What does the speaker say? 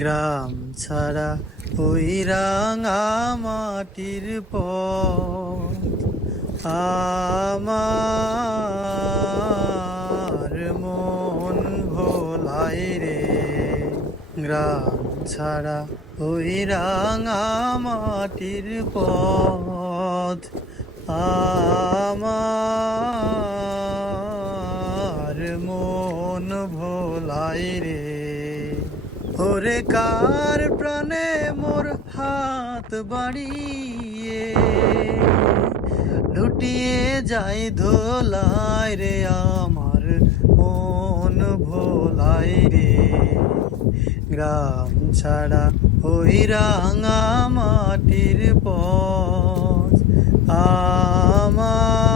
গ্রাম ছাড়া ওই রাঙা মাটির পথ আমার মন ভোলাই রে। গ্রাম ছাড়া ওই রাঙা মাটির পথ আমার মন ভোলাই রে। ওরে কার প্রাণে মোর হাত বাড়িয়ে লুটিয়ে যাই ধোলাই রে, আমার মন ভোলাই রে। গ্রাম ছাড়া ওই রাঙা মাটির পথ আমার